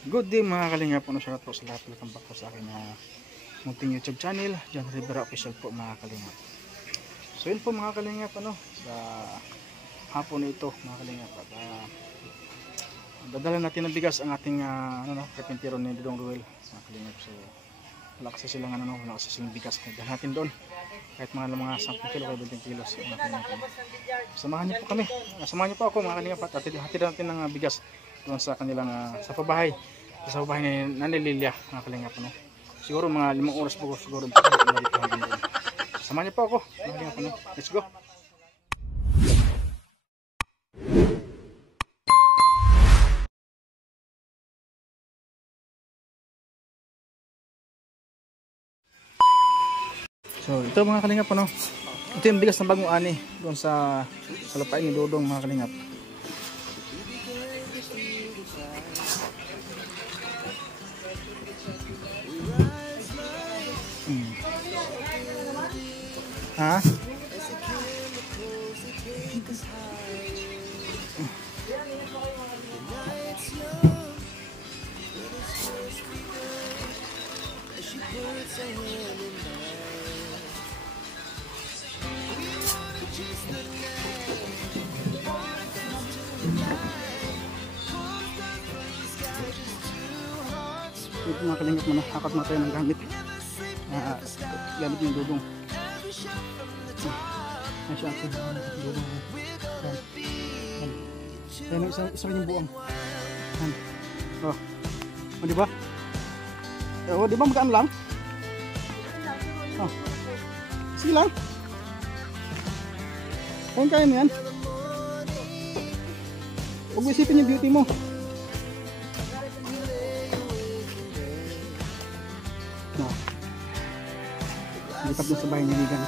Good day mga kalingap, shoutout po sa lahat. Welcome back po sa akin na munting YouTube channel, John Rivera Official po mga kalingap. So yun po mga kalingap, sa hapon na ito mga kalingap, at dadala natin ng bigas ang ating karpintero ni Dodong Ruel mga kalingap. So wala kasi silang wala kasi silang bigas, dala natin doon kahit mga 10 kilo o 20 kilos mga kalingap. Samahan niyo po kami, samahan niyo po ako mga kalingap, at hatid natin ng bigas doon sa kanilang sa pabahay ni Nanay Lilia mga kalingap. Siguro mga 5 oras po siguro samahan niyo po ako mga kalingap. Let's go. So ito mga kalingap, ito yung bigas ng bagong ani doon sa lupain ni Dodong mga kalingap. Ha? Ito mga kalingap, hakat na tayo ng gamit gamit ng Dodong. Ay siya ako Dodong. Yan isa rin yung buong. Oh, di ba? Oh, di ba magkaan lang? Oh. Sige lang. Kung kaya mo yan. Huwag mo isipin yung beauty mo. Lipat na sa bahay ni Ligan.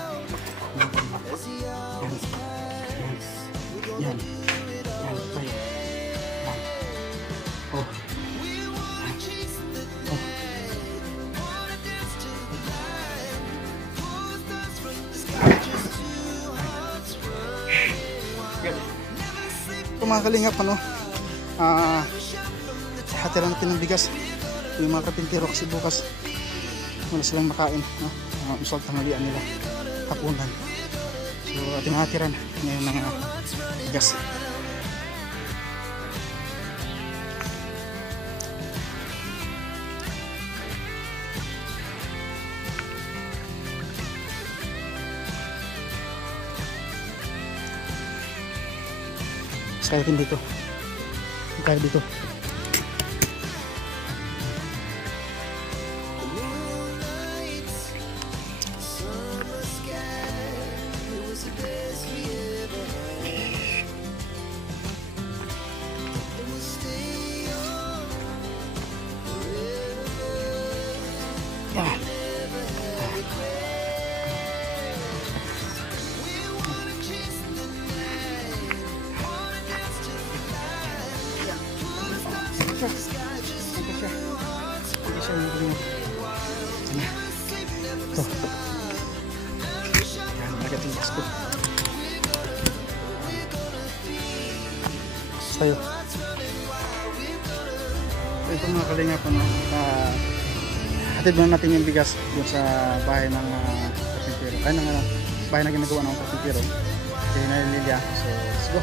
Yan. Bayan. Oh. Ito mga kalingap, hatiran natin ng bigas yung mga karpintero kasi bukas wala silang makain, usal tanghalian nila, hapunan. So ating hatiran ngayon ng bigas. Kaya dito. Kaya dito. Sayo. Ito mga kalingap, hatid na natin yung bigas dun sa bahay ng karpintero, ay ng bahay na ginagawa ng karpintero kay Nanay Lilia. So let's go.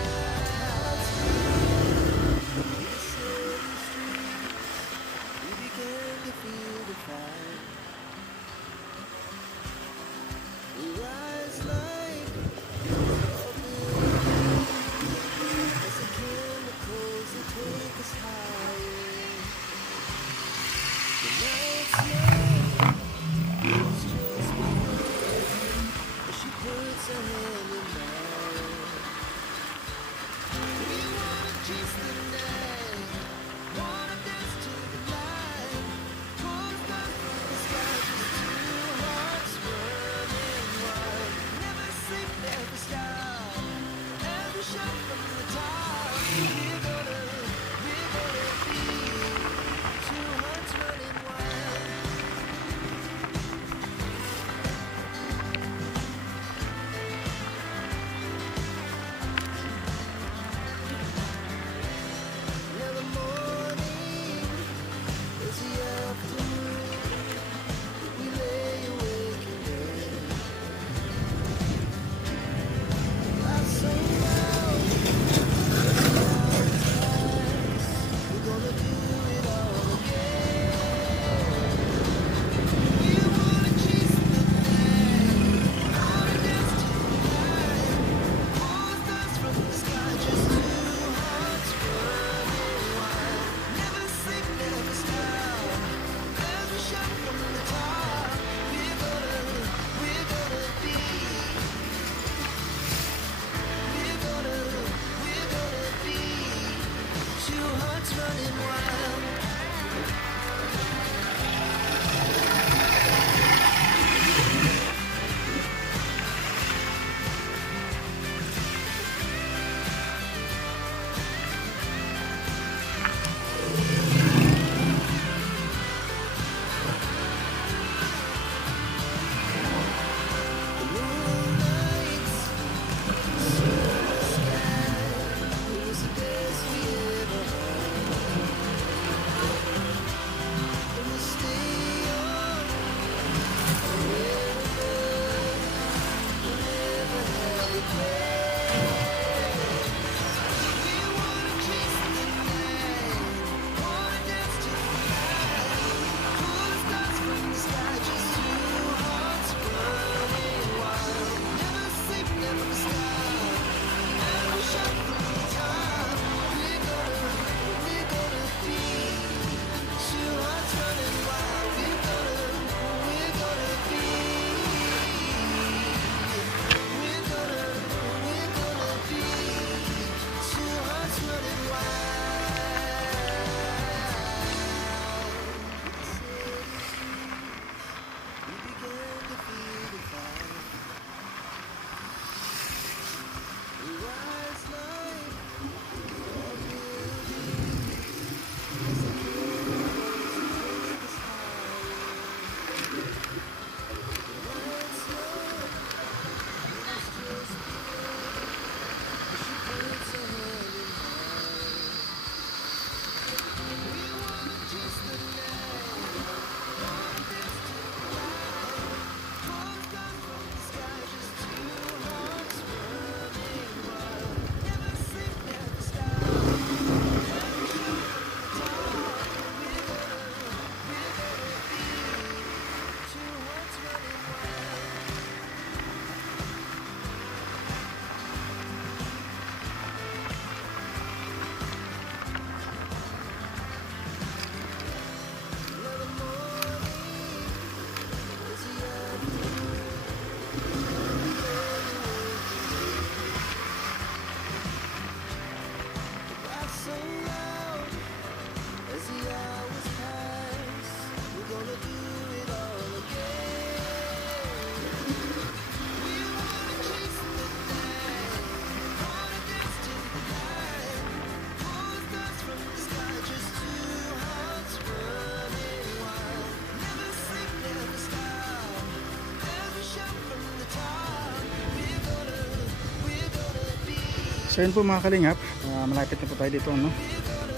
So yun po mga kalingap, malapit na po tayo dito, no?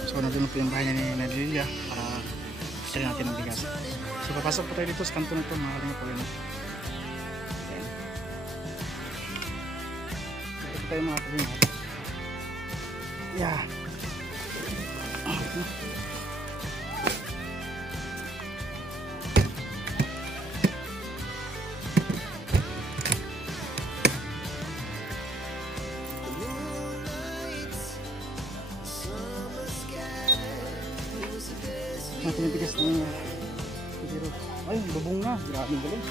So nandun po yung bahay ni Lilia para share natin ang bigas. So papasok po tayo dito sa kanto na ito mga kalingap po yun. Dito tayo mga kalingap. Yeah. Natin yung bigas na pero ay, bubong na, grabe galing.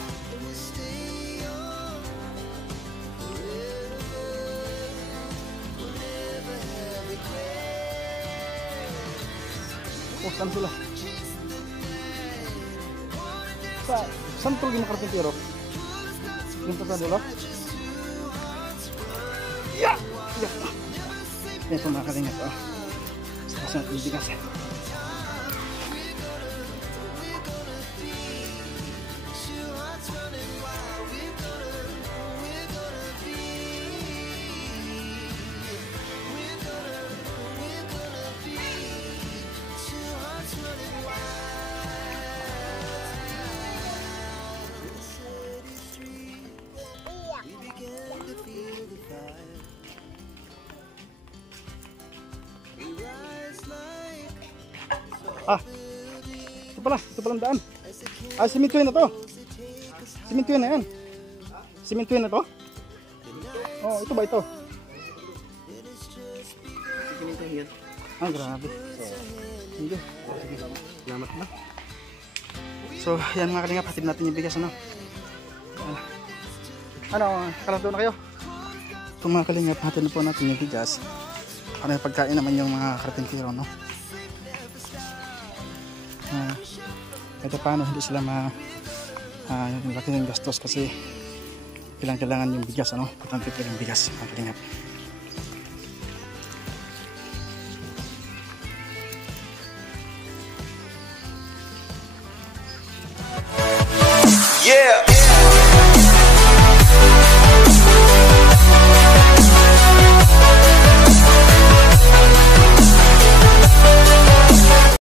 Oh, saan sila? Saan ito yung karpintero? Yung patadolo? Yeah! Yeah! Yan po mga kalingap, oh. Saan natin yung bigas. Ah, ito pala ang daan. Ah, simento yun na to. Simento yun na yan. Simento yun na to. Oh, ito ba ito? Simento yun. Ah, grabe. Hindi. Salamat na. So, yan mga kalingap, hatid natin yung bigas, ano? Ano, kalado na kayo? Kung mga kalingap, hatid na po natin yung bigas. Ano yung pagkain naman yung mga karpintero, no? ito paano hindi sila yung laki ng gastos kasi kailangan yung bigas, ano, importante pa yung bigas, mga kalingap. Yeah.